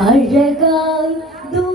அழகாய் தூ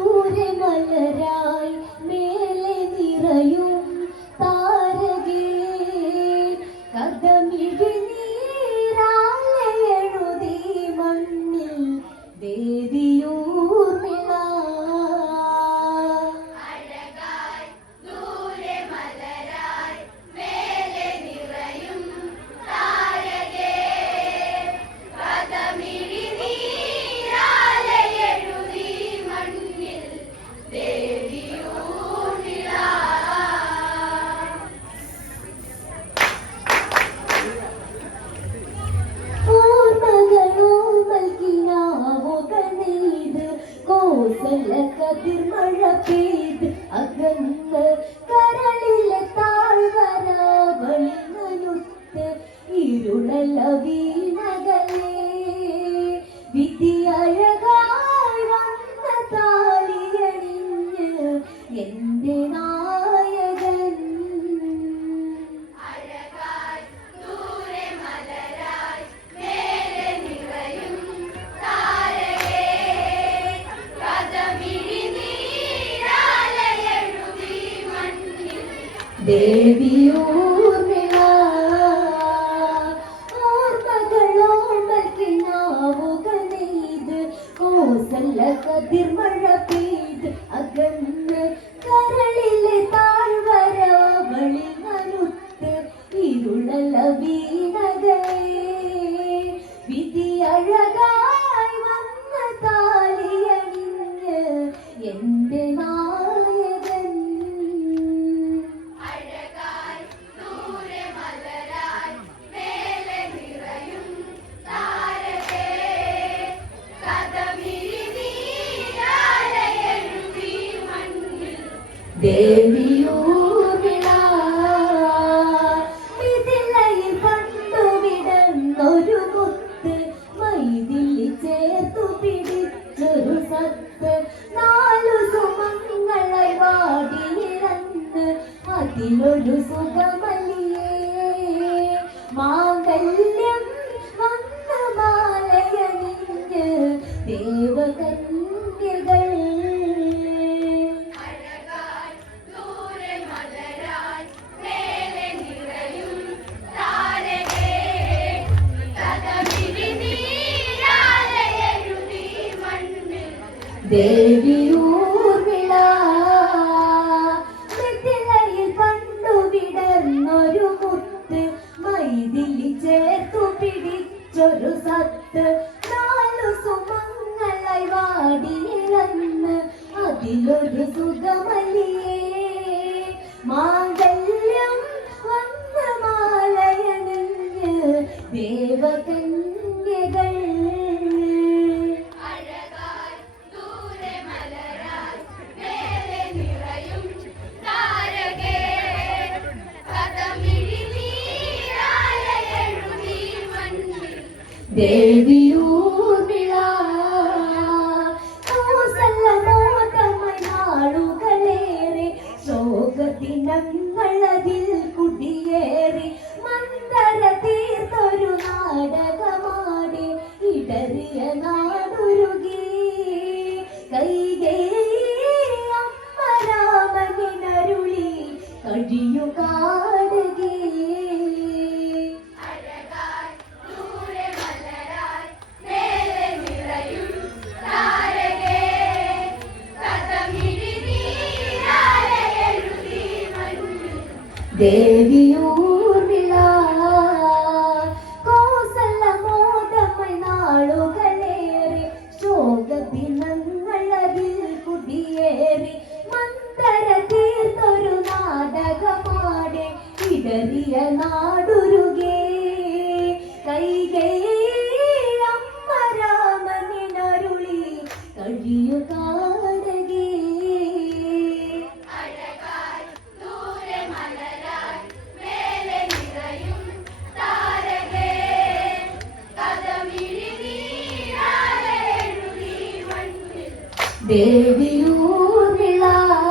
എന്റെ നാ ദേവിയൂർവിള മൃതിലയിൽ കണ്ടു വിടർന്നൊരു മുത്ത് മൈതിലി ചേർത്തു പിടിച്ചൊരു സത്ത്. നാലു സുമങ്ങളായി വാടിയിളന്ന് അതിലൊരു സുഖമലിയേ മാംഗല്യം വന്ന മാലയണിഞ്ഞ് ദേവകന്യ ദേവിയൂർമിള നാളുകളേറെ ശോകത്തിനങ്ങളതിൽ കുടിയേറി മന്ദര തീർത്തൊരു നാടകമാടി ഇടറിയ നാടുരുകി കൈ baby you belong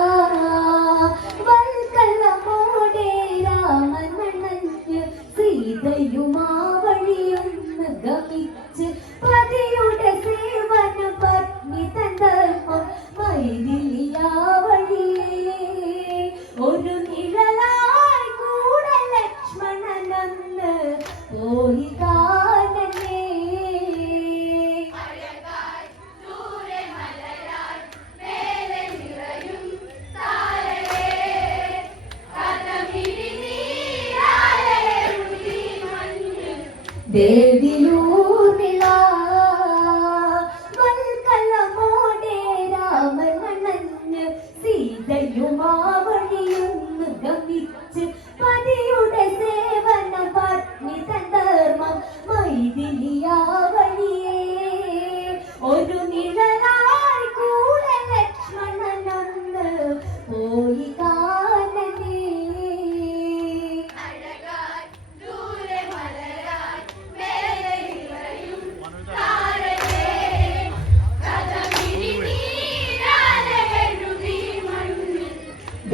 ദേവിലൂ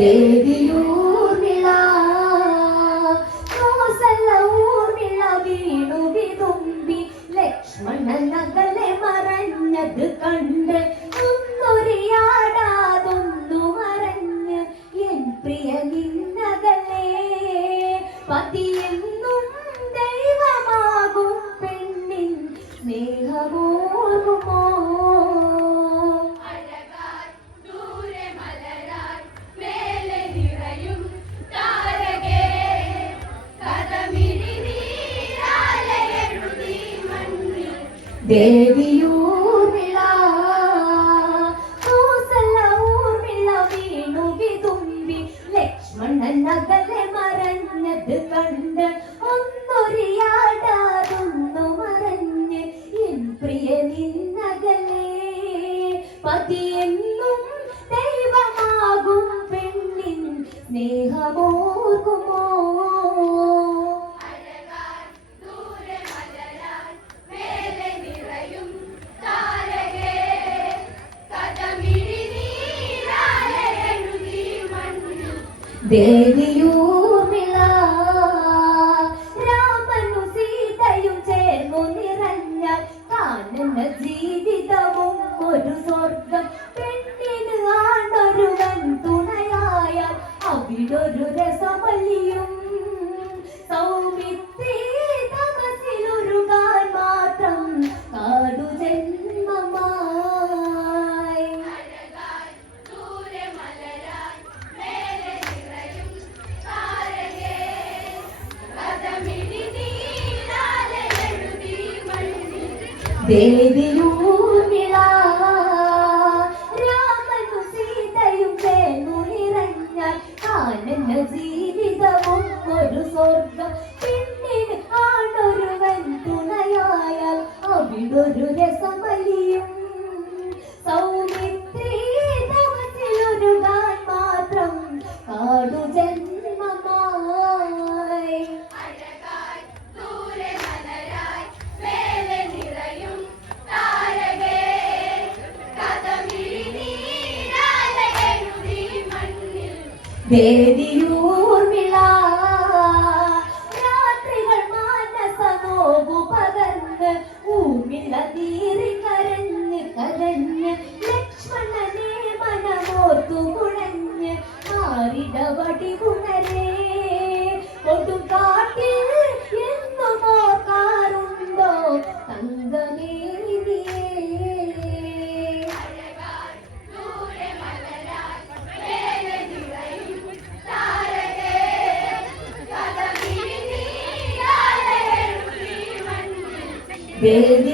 ദേവിയൂർമിള Kosala Urmila വീണു വിതുമ്പി. ലക്ഷ്മണനകലെ മറഞ്ഞത് കണ്ട് ഒന്നൊരിയാടാതൊന്നു മറഞ്ഞ്. എൻ പ്രിയ നിന്നകലേ പതിയും ദേവിയൂർമിള കൂസല്ല ഊർമിള വീണുകി തുമ്പി ലക്ഷ്മണൻ അകലെ മറഞ്ഞത് കണ്ട് day ദേവിയൂർമിള രാമനു സീതയും ചേർന്നു നിറഞ്ഞാൽ ആനന്ദ ജീവിതവും ഒരു സ്വർഗം. വേദി baby.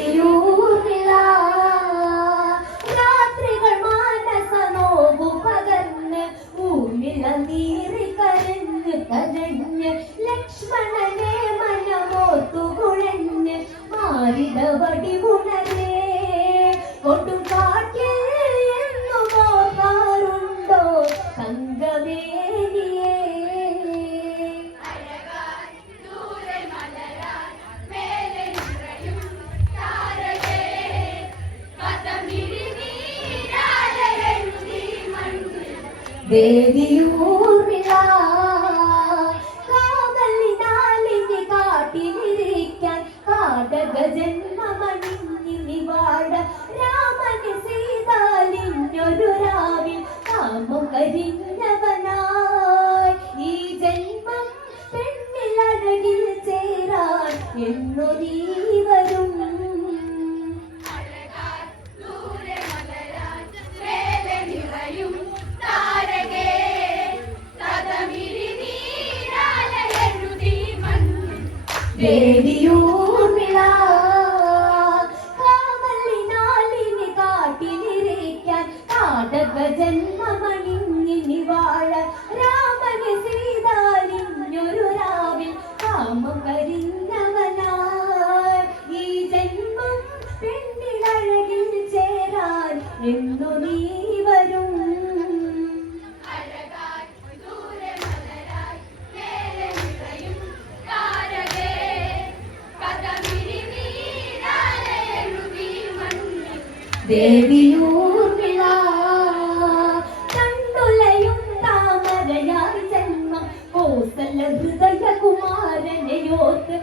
കാമകരികളവ വാഴ രാമന് സീതാരിഞ്ഞൊരു രാവിൽ കാമം കരിഞ്ഞവനായി. ഈ ജന്മം പെണ്ണിനഴകിൽ ചേരാൻ എന്നു നീ വരും. Baby ഹൃദയ കുമാരനെയോർത്ത്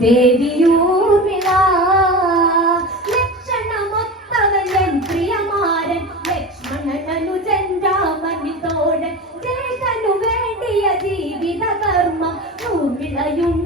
ദേവിയൂർമിള. ലക്ഷണമൊത്തവൻ പ്രിയമാരൻ. ലക്ഷ്മണനുജൻ വേണ്ടിയ ജീവിത കർമ്മ ഊർമിളയുണ്ട്.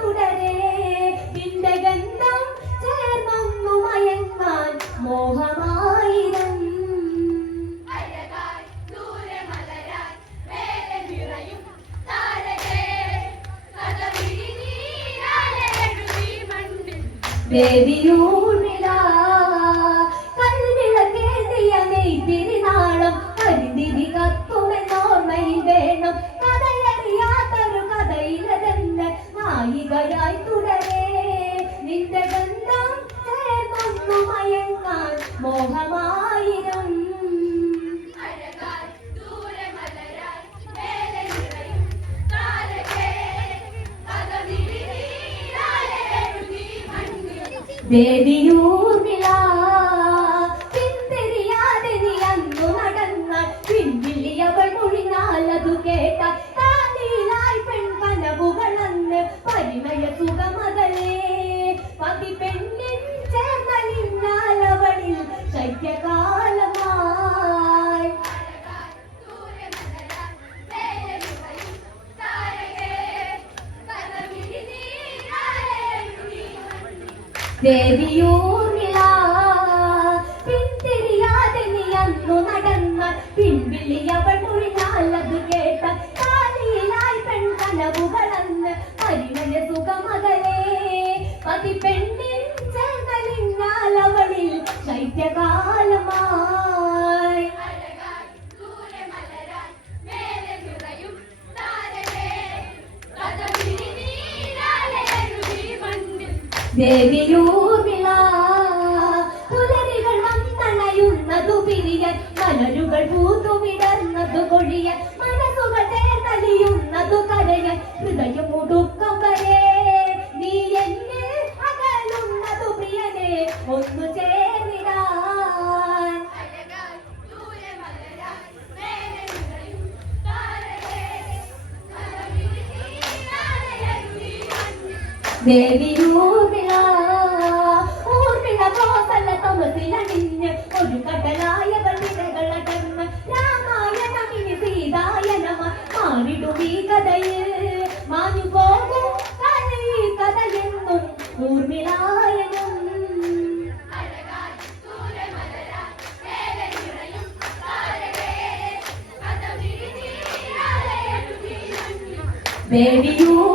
ദേവിയൂണില കൽവിളക്കേന്തിയ നെയ് തിരുനാളം കരിതിരി കത്തുമെന്നോർമ്മയിൽ വേണം. കഥയറിയാത്തൊരു കഥയിലതെന്ന് നായികരായി തുടരേ. നിന്റെ ബന്ധം മയങ്ങാൻ മോഹമാ ദേവിയോ പിൻവിളി അവൾ മുഴിഞ്ഞാൽ അത് കേട്ട കാലിയിലായി പെൺ കനവുകളന്ന് പരിമല സുഖമകലേ പതി പെണ്ണിൻ ചെങ്കലിഞ്ഞാൽ അവളിൽ ശൈത്യകാലമായി ദേവിയൂ Bye, Booth. മണ്ണിൽ ദേവിയൂർമിള